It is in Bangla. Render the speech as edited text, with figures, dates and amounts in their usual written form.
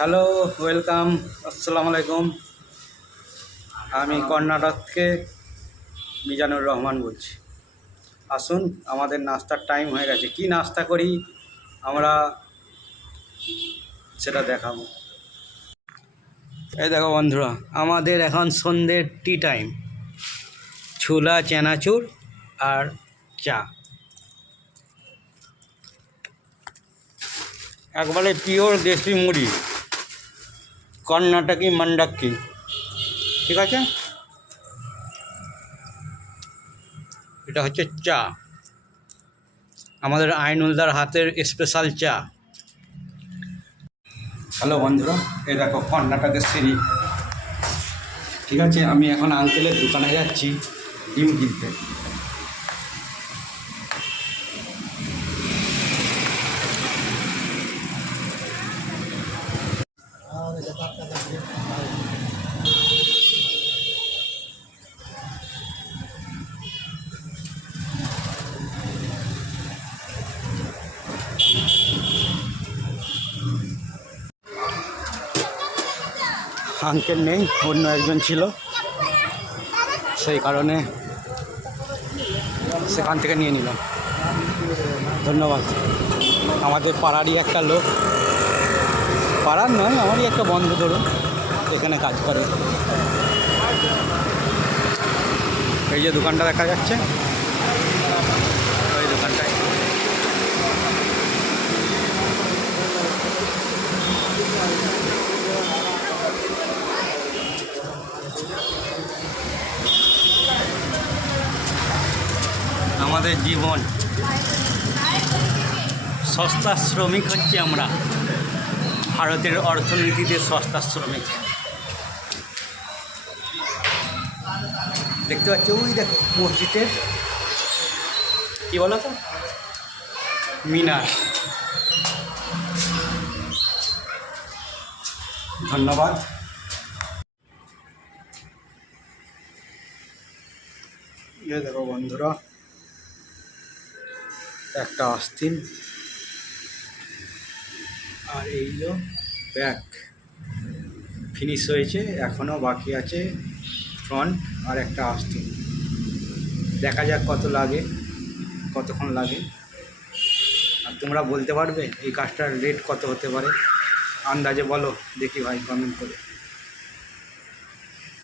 হ্যালো, ওয়েলকাম, আসসালামু আলাইকুম। আমি কর্ণাটক থেকে মিজানুর রহমান বলছি। আসুন, আমাদের নাস্তার টাইম হয়ে গেছে। কি নাস্তা করি আমরা সেটা দেখাবো। এই দেখো বন্ধুরা, আমাদের এখন সন্ধ্যের টি টাইম। ছোলা, চানাচুর আর চা, একবারে পিওর দেশি মুড়ি, কর্ণাটকি মান্ডাক্কি। ঠিক আছে, এটা হচ্ছে চা, আমাদের আইনুলদার হাতের স্পেশাল চা। হ্যালো বন্ধুরা, এই দেখো কর্ণাটকের সিঁড়ি। ঠিক আছে, আমি এখন আঙ্কেলের দোকানে যাচ্ছি ডিম কিনতে। আঙ্কেল নেই, অন্য একজন ছিল, সেই কারণে সেখান থেকে নিয়ে নিলাম। ধন্যবাদ। আমাদের পাড়ারই একটা লোক, পাড়ার নয়, আমারই একটা বন্ধু ধরুন, এখানে কাজ করে। এই যে দোকানটা দেখা যাচ্ছে, ওই দোকানটায় আমাদের জীবন। সস্তা শ্রমিক হচ্ছে আমরা, ভারতের অর্থনীতিতে সস্তা শ্রমিক। দেখতে পাচ্ছি ওই দেখো মসজিদের কি বলো তো, মিনার। ধন্যবাদ। এই দেখো বন্ধুরা, একটা আস্তিন আর এই যে ব্যাক ফিনিশ হয়েছে, এখনও বাকি আছে ফ্রন্ট আর একটা আস্তিন। দেখা যাক কত লাগে, কতক্ষণ লাগে। আর তোমরা বলতে পারবে এই কাজটার রেট কত হতে পারে? আন্দাজে বলো দেখি ভাই, কমেন্ট করে।